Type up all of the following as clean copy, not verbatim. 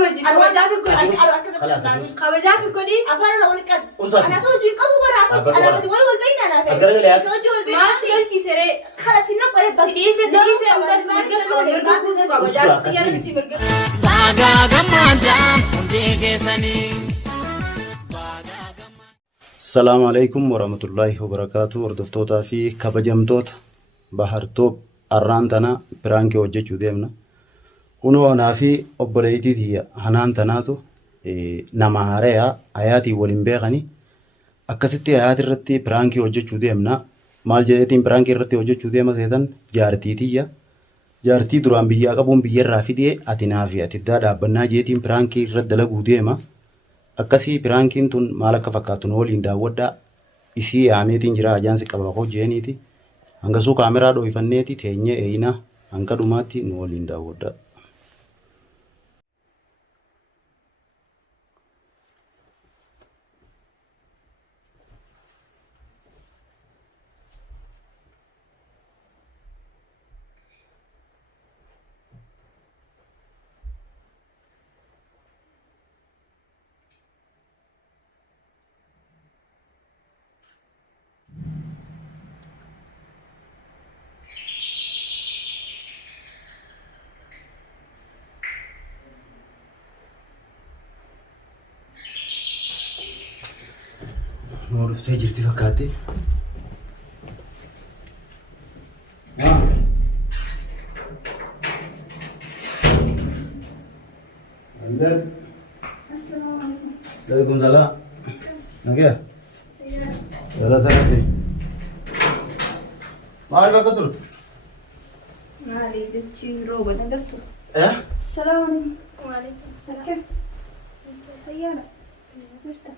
خبجي في كودي خبجا في كودي أبغى أنا أقول لك أنا سويت قبل برا أنا بتقول والبين أنا سويت والبين ما سألتي سري خلاص إنك قريب سديسة بس مرقت كوزو خبجا يا ربتي مرقت باغا غمانجام وديكي سني السلام عليكم ورحمة الله وبركاته. وردفتوتا في كبجمتوت بحر توب أرانتنا برانكي وجهو ديمنا كونو نافي أبليتي هي هنان تناتو نمهاريا آياتي ولمبيغني أكستي آياتي رتي برانكي وجهو ديمنا مال جيتين برانكي رتي وجهو ديما سيدان جارتيتي جارتي دران بيا قبون بيا رافيدي أتنافي أتداد أبنا جيتين برانكي رد لغو ديما akkasii piraankiin tun maal akka fakkaatun waliin daawwadhaa. Isii aameetiin jira ajaansi qabaqoo jeeniiti. Hangasuu kaameraa dho'ifanneeti teenyee eeyina hanga dhumaatti nu waliin daawwadhaa. Dhuftee jirti fakkaatti. Assalamualaikum. Waalaikumsalam. Nagaya? Iya. Yalla tarafi. Maal bakka turte? مالي جتشي روبا نقلتو Eh? السلام عليكم وعليكم السلام كيف؟ طيارة جرتا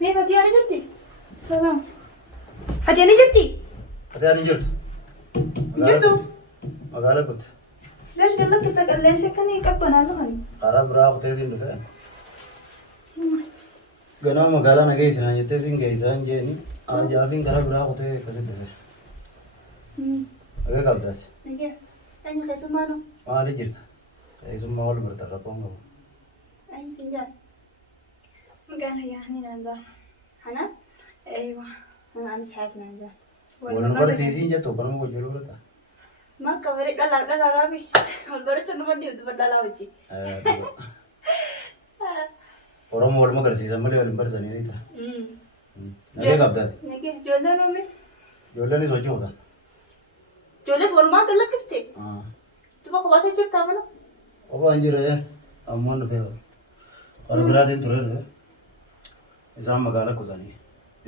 مين هدياني جرتي؟ سلام هدياني جرتي؟ Ati ani jirtu? جرتو Magaalaa kutte. ليش قال لك قال لي سكني قبنا لغني Karaa biraa kuteetiin dhufe. Ganama magaalaa nageessinaa jettee siin geessaa jeeni. Ajaafiin karaa biraa kutee akkasii dhufe. Dhagee qabdaati. نجي أنا خسمانو Maali jirta? Keessummaa wal birta rakkoon qabu. أي سنجال مكان هي حنين عندها حنان أيوة أنا أصحاب نجال Wal nu barsiisiin jettu kanuma wajjiruu birta. ما كبرت لا رابي والبرت إنه بدي بدي لا وجهي Oromoo wal magarsiisan malee wal hin barsanii ni ta'a. Dhagee qabdaati. نجي جولة نومي Ijoolleenis hojii hojjetan. جولة والما قال لك كفتي تبغى قواتي جرت أبنا Obaan jiree ammoon dhufee wal biraatiin ture dhufe. Isaan magaalaa kusanii.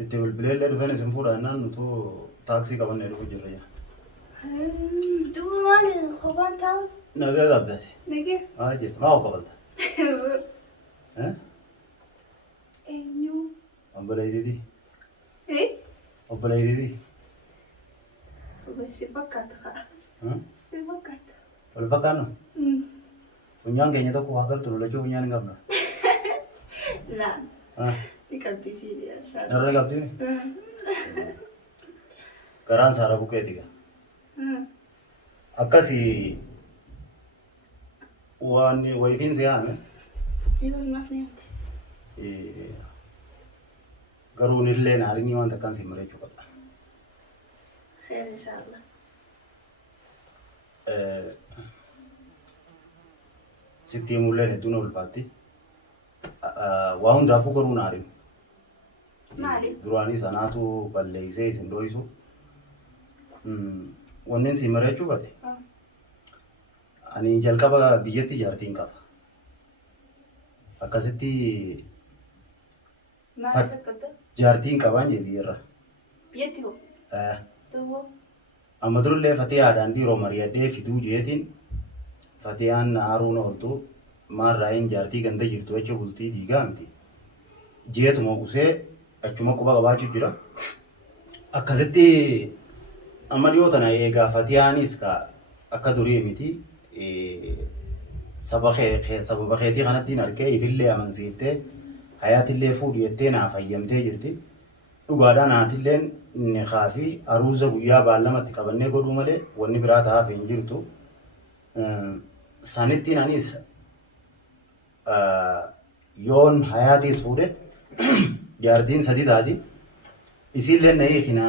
Itti bilbileellee dhufeen isin fuudhannaan nutu taaksii qabannee dhufu jirre. دوما مالي خبان تاو Dhagee qabdaati. نجي Maal jettu? Maa of qabalta? إنيو Obboleeyyitii. إيه Obboleeyyitii. بس بكت خا بكت Wal fakkaannu? Funyaan keenya tokko waa galtu lolachuu funyaan hin qabna. لا نكبتي سيدي إن شاء الله Darra qabdii? Garaan saara bukeeti gaa. Akkasii waan wayifiin si yaame أيوة ما فهمت garuu nillee naarinii waan takkaan si marechuu qabda. خير إن شاء الله Sitti mul'een hedduun ulfaatti. Waa hundaafuu garuu naarin. Maali? Duraanii sanaatu balleeysee isin dho'isu. Wanneen si marechuu qabde. Ani jalqaba biyyatti jaartiin qaba. Akkasitti ما فك. سكبت jaartiin qabaan jee biyyarra. بيتي هو تو Amma durullee fatiyaadhaan dhiiroo mari'adhee fiduu jeetiin fatiyaan haaruun ooltu maarraayin jaartii ganda jirtu jecha bultii diigaa miti. Jeetuma qusee achuma quba qabaachuu jira. Akkasitti amma dhiyoo tana eegaa fatiyaanis akka durii miti sababa keetii kanattiin argee ifillee amansiiftee hayaatillee fuudhi jettee naaf hayyamtee jirti. Dhugaadhaan haatilleen niqaa fi aruuza guyyaa baallamatti qabannee godhuu malee wanni biraa ta'aaf hin jirtu. Sanittiin anis yoon hayaatis fuudhe jaartiin sadi taati isiillee na hiikina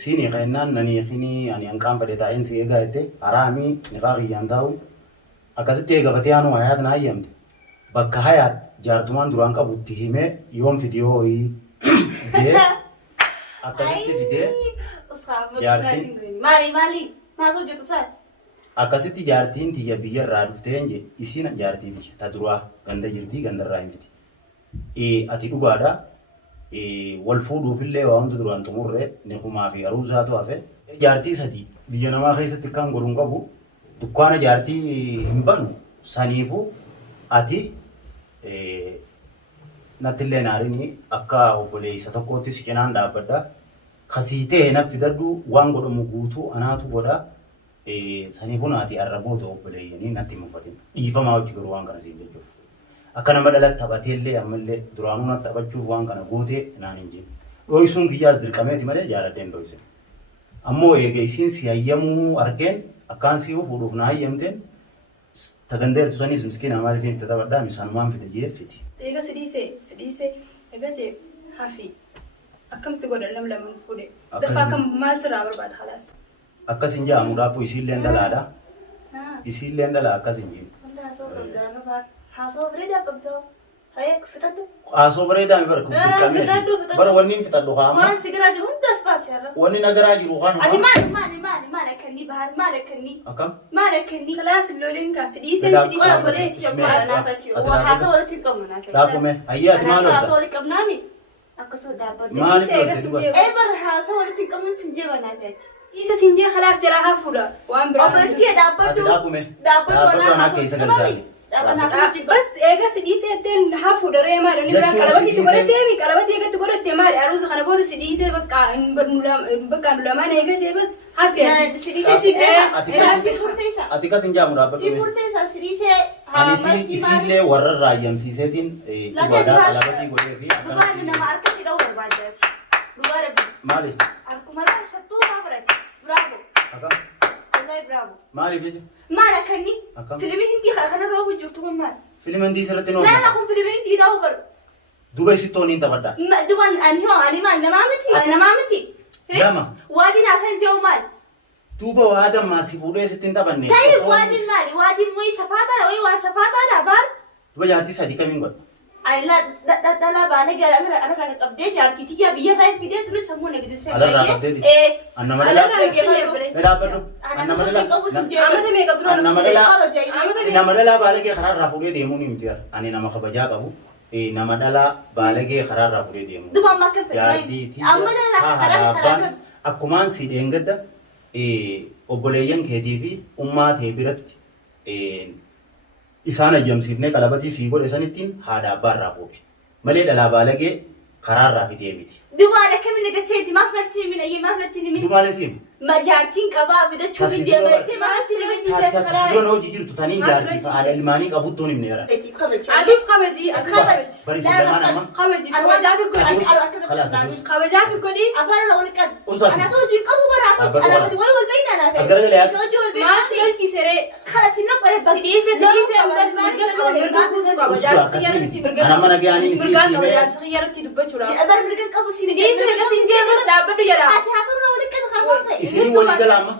siin hiikennaan nan hiikinii ani hanqaan fedhe taa'een si eegaa jette haraamii niqaa kiyyaan taa'u akkasitti eegafatee haanu hayaat na hayyamte bakka hayaat jaartumaan duraan qabutti himee yoon fidiyoo jee akkasitti fidee akkasitti jaartiin tiyya biyyarraa dhufteen je isiin jaartii tiyya ta duraa ganda jirtii gandarraa hin fiti ati dhugaadha wal fuudhuufillee waa hunda duraan xumurre nikumaa fi aruusaatu hafe jaartii sadi biyya namaa keessatti kan godhuun qabu dukkaana jaartii hin banu saniifu ati nattillee naarini akka obboleessa tokkootti si cinaan dhaabbadha kasiitee nafti daddu waan godhamu guutuu anaatu godha saniifuu naati arraboota obboleeyyanii natti mufatin dhiifamaa hojii garuu waan kana siin jechuuf akka nama dhalatti taphateellee ammallee duraanuu natti taphachuuf waan kana gootee naan hin jenne dhoysuun kiyyaas dirqameeti malee jaaladheen dhoyse ammoo eega isiin si hayyamuu argeen akkaan si fuudhuuf na hayyamteen tagandeertu sanis miskiina maaliif itti taphadhaa misaanumaan fide jee fiti. Eega sidhiisee eega jee hafi akkamitti godhan lam laman fuudhe daffaa kam maal sirraa barbaada halaas. Akkasin jaamu dhaabboo isiilleen dhalaadha. Isiilleen dhalaa akkasin jiru. Haasoo bareedaa mi bara kubbicamee bara wanni hin fixadhu qaama. Waan sigiraa jiru hundas baasirra. Wanni nagaraa jiru qaama. Ati maal akkanni bahar maal akkanni. Akkam? Maal akkanni. Kalaas looleen kaa sidhiisee Obboleetti yookaan naafati. Haasoo walitti qabnu naa kenna. Laafume hayyaati maal Haasoo hojjeta? walitti qabnaami. Akkasuma dhaabbatu. Maaliif hojjeta? Bara haasoo walitti qabnu sinjeeba naafati. Isa sinjee kalaas jalaa hafuudha waan biraa. Obboleetti dhaabbadhu. Laafume. Dhaabbadhu anaa keessa galchaani. Bas eega sidhiisee teen hafuudha ree maali inni biraan qalabatti godhattee mi qalabatti eegatti godhattee maali aruusa kana booda sidhiisee bakka nu lamaan eega jee bas hafi sidhiisee si beeka. Si murteessa. Ati kas hin jaamu dhaabbatu. Si murteessa sidhiisee Ani isiillee warra raayyamsiiseetiin dhugaadhaa qalabatti godhee fi dhugaadha nama harka si dha'u barbaadaati. Dhugaadha. Maali? Harkumarraa shattuu isaa fudhate. Bravo. Akkam? Wallahi bravo. Maaliif jecha? Maal akkanni? Akkam? Filimii hindi kanarra ofu jirtu kun maal? Filima hindi sirratti noo. Laala kun filimii hindi dha'u baru. Duba isittoon hin taphadha. Duban ani maal namaa miti? Namaa miti? Nama. Waadin asan ta'u maal? Duba waadan maasii fuudhee sitti hin taphanne. Ta'i waadin maali? Waadin wayi safaataadha wayi waan safaataadha baar? Duba jaartii sadii kamiin godha? Ayla dhala baana gara ana qabdee jaartii tiyya biyya fayyaa fidee ture sammuu nagdisee. Alarraa qabdeeti. Annama dhala. Dhaabbadhu. Annama dhala. Amata meeqa dura Annama dhala. Nama dhala baalagee karaarraa fuudhee deemuu ni miti. Ani nama kabajaa qabu. Nama dhala baalagee karaarraa fuudhee deemuu. Duba amma akka Jaartii tiyya. Haadhaan akkumaan si dheengadda obboleeyyan keetii fi ummaa ta'e biratti isaan ayyamsiifnee qalabatii sii godhe sanittiin haadha abbaa irraa fuudhe malee dhalaa baalagee karaa irraa fidee miti. Dubaadha kamiin eegasiiti maaf natti himin ayyee maaf natti himin. Dubaalee siin. Jaartiin qabaa fidachuu ni deematee maaf natti himin. Taasisuun hojii jirtu taniin jaartii haadha ilmaanii qabuttuun himne jira. Adiif kabajii kabajii. Bari silamaan amma. Kabajii kabajaa fi godhi. Kabajaa fi godhi. Afaan irra wal qad. Usati. Ana hojii qabu bara asoo alaabati wal bayna naaf. As garagalee as. Hojii wal bayna. Maaf lolchi seree. Kala sinna qore bakki. Sidhiisee ammas mirga guutuu qaba jaarsi xiyyaarratti mirga. Ana mana gaanii si mirgaan qaba jaarsi xiyyaarratti dubbachuudhaaf. Bar mirga qabu si. Sidhiisee egaa sinjee bas dhaabbadhu jedha. Ati haasofna wal qad kan ta'e. Isin walii gala amma.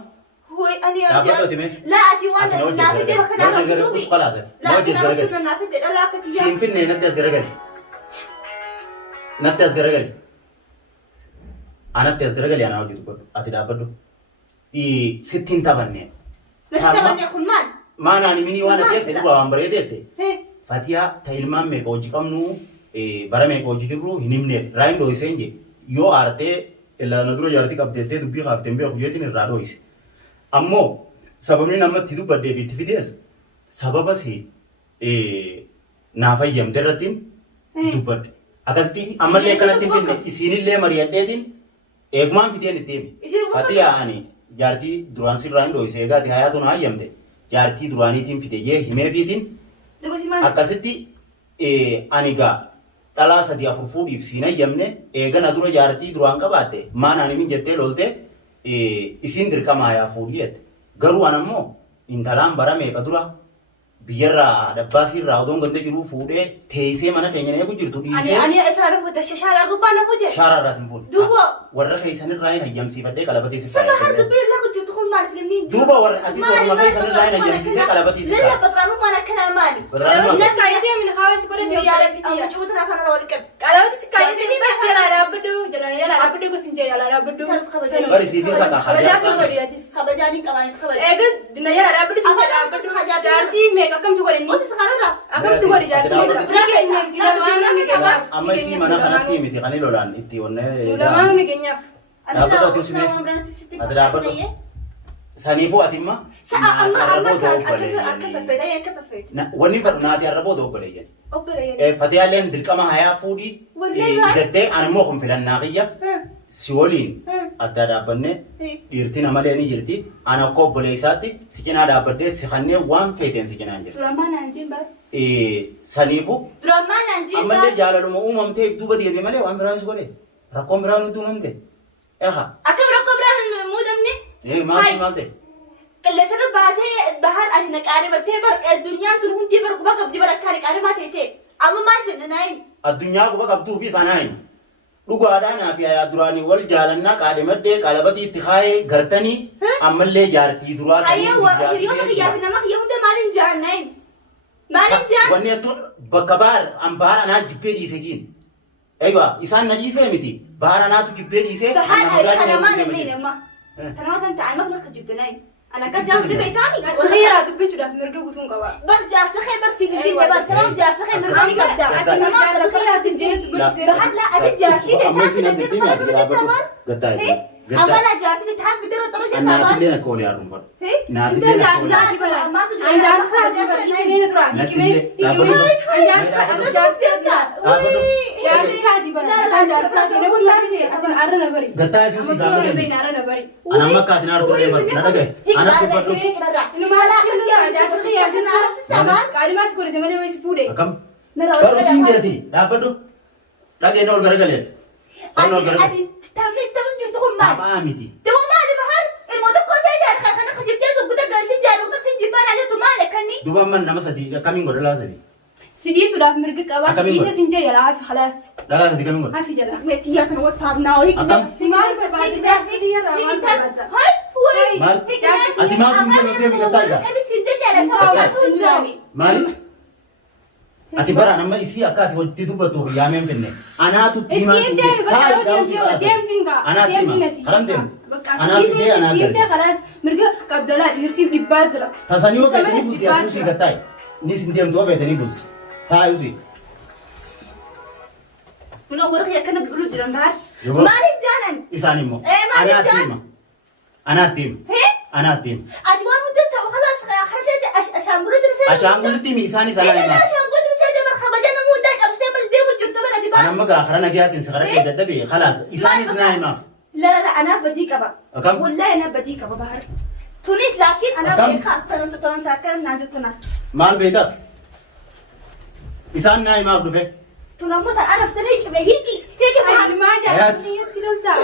Hoy ani Dhaabbadhu time. La ati waan naaf ta'e bakka naaf ta'e. Kus qalaasati. La naaf naaf ta'e dhala akka tiyyaa. Siin finne natti as garagali. Natti as garagali. Anatti as garagali ana hojii dubbadhu. Ati dhaabbadhu. Sittiin taphanne. Natti taphanne kun maal? Maanaan minii waan ati dhugaa waan bareedeette. Fatiyaa ta ilmaan meeqa hojii qabnu bara meeqa hojii jirru hin himneef raayin dhohiseen je yoo aartee ilaana dura jaartii qabdeettee dubbii kaafteen beeku jeetiin irraa dhohise. Ammoo sababni namatti dubbadhee fi itti fidees sababas naa fayyamte irrattiin dubbadhe. Akkasitti ammallee akkanatti finne isiinillee mari'adheetiin eegumaan fideen itti himi. Fatiyaa ani jaartii duraan sirraa hin dhohise eegaati hayaatu na hayyamte jaartii duraaniitiin fide jee himee fiitiin akkasitti ani gaa dhalaa sadii afur fuudhiif siin hayyamne eegana dura jaartii duraan qabaatte maanaan himin jettee lolte isiin dirqamaa yaa fuudhii jette garuu an ammoo intalaan bara meeqa dura biyyarraa dabbaasiirraa odoon ganda jiru fuudhee teessee mana keenya eegu jirtu dhiisee. Ani isaan fuute shashaaraa gubbaa na fuute. Shaaraarraa sin fuudhe. Duuba. Warra keessanirraa hin hayyamsiifadhee qalabatiisi Sama har dubbii irra guddiftu kun maal filmii? Duuba warra ati soorma keessanirraa hin hayyamsiisee qalabatiisi taa'e. Lilla baxraanuu maal akkana maali? Qalabati kaayatee min hawaasi godhate Yaadatti amma cuutu naa kana wal qabu. qalabati kaayatee bas yala dhaabaddu yala dhaabaddu gosin jee yala dhaabaddu Bari siifi saka kabajaa fi hajaa. godhiyatis Kabajaanii qaban kabaja. eega dina yala dhaabaddu sin jee dhaabaddu jaartii meeqa akkamtu godhani Osi sakanarra. akkamtu godhi jaartii meeqa bira keenya jira waan ni gabaaf Amma isii mana kanatti miti kan lolaan itti onnee. lamaan ni keenyaaf Dhaabbata ati usmee. Ati dhaabbatu. Saniifuu ati imma. Amma akka faffeetaa akka faffeeti. Wanni fadhu naati arraboo obboleeyyan. Obboleeyyan. Fatiyaaleen dirqama hayaa fuudhii jettee ani immoo kun filannaa kiyya si waliin adda dhaabbannee dhiirti namalee ni jirti ani akka obboleessaatti si cinaa dhaabbadhee si kanneen waan feeteen si cinaan jira. Duramaa naan jiin bara. Saniifuu Duramaa naan jiin bara. ammallee jaalaluma uumamteef duuba deebi'e malee waan biraan si godhe rakkoon biraan nutti uumamte. Eha. Akka rakkoo biraan muudamne. Maal ta'e? Qilleensarra baatee bahar ani naqaanii battee bar addunyaan tun hundi bar quba qabdi bar akka naqaanii baatee ta'e. Amma maal jenna naayin? Addunyaa quba qabduu fi sanaa hin. Dhugaadhaan fi ayaa duraanii wal jaalannaa qaadhimadhee qalabatii itti kaayee gartanii ammallee jaartii duraa Hayyee hiriyoota kiyyaa fi nama kiyya hunda maaliin jaan naayin? Maaliin jaan? Wanni attu bakka baar anaa jibbee dhiise jiin. Eeyyuu isaan na dhiisee miti. Baar anaatu jibbee dhiisee. Bahar kanamaan hin dhiine amma. Kanamaa kan ta'an makna ka jibde naayin. Ana akka jaamu dhibee taani. sirriyaa dubbichuudhaaf mirga guutuun qaba Bar jaarsa kee bar si hindi bar sabab jaarsa kee mirga ni qabda. ati nama jaarsa kiyaatiin jeetu dubbachuu Bahar la ati jaarsi ta'e taa'u fidee ta'u ta'u fidee ta'u. Gattaa'e. Amma la jaarsi ta'e taa'u fidee ta'u ta'u Naatillee akka olii haadhuun fadhu. Naatillee Intan akka olii jaarsaa ati bara anjaarsa ati bara hiikimee dura hiikimee anjaarsa anjaarsa ati dhaabbatu. jaarsa ati bara antan jaarsa ati na kullatti ati arra na bari Gattaa'e fi si gaafa amma kennu. arra na bari Ana makka ati naartu illee fadhu. Na dhagaye. Ana dubbadhu. jaarsa kiyaatiin qaalimaas godhate malee wayisi fuudhe Akkam. Garuu siin jeeti. Dhaabbadhu. Dhageen ol garagaleeti. Ol garagaleeti. Taphaa miti. Duuba amman nama sadii akkamiin godha dhalaa sadii. sidiisuudhaaf mirga qabaa sidiisa sin jee yalaa hafi khalaas Dhalaa sadii kamiin godha. hafi jala Metiyyaa kana wataabnaa horii Akkam. si maal barbaade jaarsi biyyarraa maal barbaadda Maal? Ati maal siin jedhamtee biqiltaa jira? Maali? Ati bara nama isii akka ati wajji dubbattuuf yaameen finne. Anaatu tiimaa siin ittiin deemi bakka yoo deemtiin kaa Anaatu deemtiin hima. asii Karam deemu? bakka Anaatu sidiisee dee anaa ittiin galti. dee khalaas mirga qabdalaa dhiirtiif dhibbaa jira Tasanii yoo Isa feetanii malees bulti dhibbaa aduu sii jira. gattaayi. Ni siin deemtu yoo feetanii bulti. Taa'u sii. Maaliif jaanan? Isaan immoo. Maaliif Anaatti jaan? hima. Anaatti hima. Anaatti hima. Ati waan hundas ta'u khalaas kharasee ashaangulatti bisee. Ashaangullitti himi isaan isaa himaa. Ashaangulatti bisee deemaa kabaja nama hundaa cabsee mal deemu jirtu bara ati Ana amma gaa kara nagayaatiin si kara kee dadhabee khalaas isaanis naa himaaf. La anaa badii qaba. Akkam? Wallahi anaa badii qaba bahar. Tunis laakiin anaa Akkam? beekaa akkanatu tolan akkana naan jettu naas. Maal beektaaf? Isaan naa himaaf dhufe. Tunammoo tan anaf sana hiiki bahar. ilmaa jaarsi siyyatti loltaa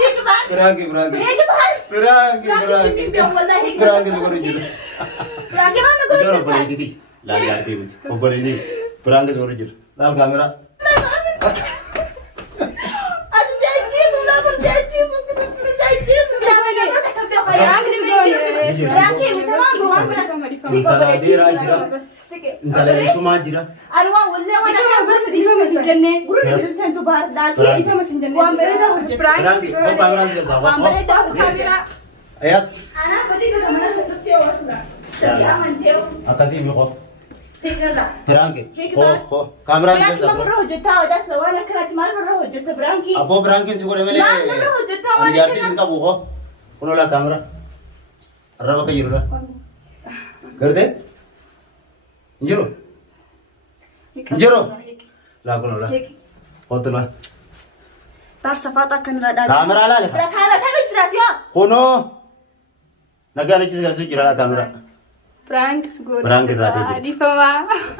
Hiiki bahar. Biraangi biraangi. Hiiki bahar. Biraangi Biraangi wallahi hiiki. Biraangi si godhu jiru. Biraangi waan Ijoon nagoo. obboleettiiti. Laal gaartee miti. Obboleettii. Biraangi si godhu jiru. Laal kaameraa. Ati si ajjeesu laafar si ajjeesu fiduu si ajjeesu. Intala dheeraa jira. Intala isumaa jira. Ani waan wallee waan Ifama bas ifama sin jennee gurra biliseentu bahar laakiin ifama sin jennee waan bareedaa hojjeta. Biraangi. Koo kaameraan si keessaa. Waan bareedaa hojjeta. kaameraa Ayaat. Anaa badii gata mana dhuftee wasna. Kasi amantee Akkasii mi koo. teeknarra. Biraangi. Hiiki Koo bahar. koo. Kaameraan si Biraanki keessaa. maal irra hojjetaa wadaas la waan akkanaatti maal irra hojjeta biraanki. Abboo biraankiin si godhe malee. Maal irra hojjetaa waan Ani jaartii sin qabu koo. Kunoo laa kaameraa. Arra bakka jirudha. Gartee? Injiru? Injiru? Laa kunoo laa. Kootu laa. Baarsa faaxaa akkanirraa dhaabee. Kaameraa laale. Kaalatamee jiraatu yoo. Kunoo. Nagaan achi galchuu jira laa kaameraa. Pranks godha. Prank irraa ta'e. Adifamaa.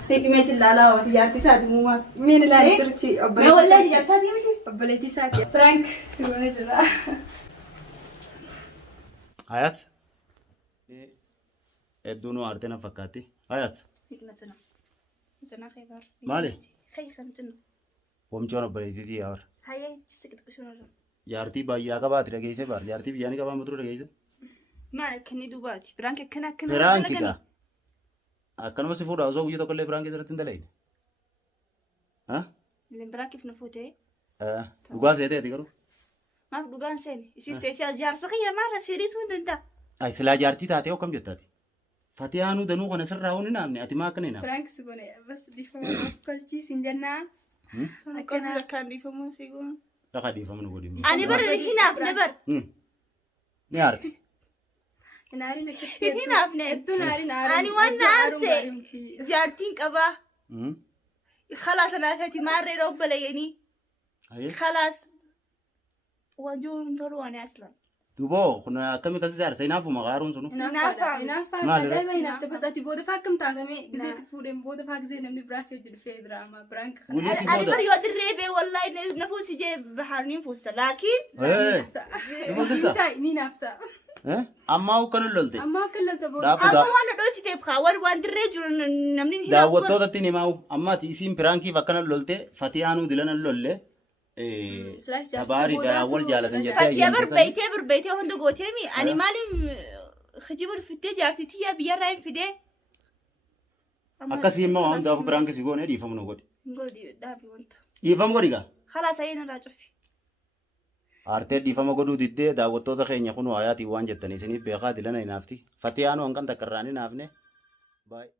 Seekimee si ilaalaa waan jaartii isaati muumaa. Miin ilaali sirchi Mee wallahi jaartii isaati miti. obboleettii isaati. Prank si godha jira. Hayat. Hedduu nu aartee na fakkaatti. Hayat. Hikna cina. Cina khaybar. Maali? Khaykan cina. Wamchoon obboleettiitii yaa warra. Hayay sikit kushunara. Jaartii baay'ee qabaati dhageesse baar. Jaartii biyyaanii qabaa mutuu dhageesse. Maal akkanni dubaati. Biraanki akkana akkana. Biraanki gaa. Akkanuma si fuudha osoo guyyaa tokkollee biraanki irratti hin dalagne. Biraankiif na fuutee. Dhugaa seeteeti garuu. Maaf dhugaan seene. Isis teessee jaarsa kiyya maarra siriisuu hin danda'a. Ay silaa jaartii taatee akkam jettaati. Fatihaanuu danuu kana sirraa hundi naamne ati maa akka ni naamne. Pranks gone bas difama kolchii sin jennaa. Sana qabdu lakkaan dhiifamuu si goon. Dhaqa dhiifamu nu godhin. Ani bara hinaaf na bar. Ni aarti. Naari na kittee. Hinaaf ne. Ettu naari naari. Ani waan naanse jaartiin qabaa. Khalaas anaafati maarree roobbalayanii. Khalaas wajuun toluu ani aslan. Duboo kun akkami kasi jaarsa hinaafu maqaaruun sunu. Hinaafa. Maali? Hinaafte bas ati booda faa akkam taatame gisee si fuudheen booda faa gisee namni biraas hojii dhufee diraamaa biraan kan. Ani bar yoo dirree bee wallahi na fuusi jee bahaarniin fuusa laakiin. Ni naafta. Ammaa ukkan lolte. Amma akka lalta booda. Amma waan dhoositeef kaa waan dirree jiru namni hin daawwattootatti ni himaa ammaati isiin piraankiif akkana lolte Fatihaanuu dilana lolle. Tabaari daawwal jaalatan jettee. Fatiha barbeeytee hunda gooteemi ani maaliif khijibar fiddee jaartii tiyyaa biyyarraa hin fidee. Akkasii immoo waan hundaafuu piraanki si goone dhiifamu nu godhi. Godhi dhaabi wanta. Dhiifamu godhi gaa. Khalaas ayyeen irraa cufi. Aartee dhiifama godhuu diddee daawwattoota keenya kun waayaatii waan jettanii isiniif beekaa dilana hinaafti. Fatihaanuu hanqan takka irraa ni naafne. Baay'ee.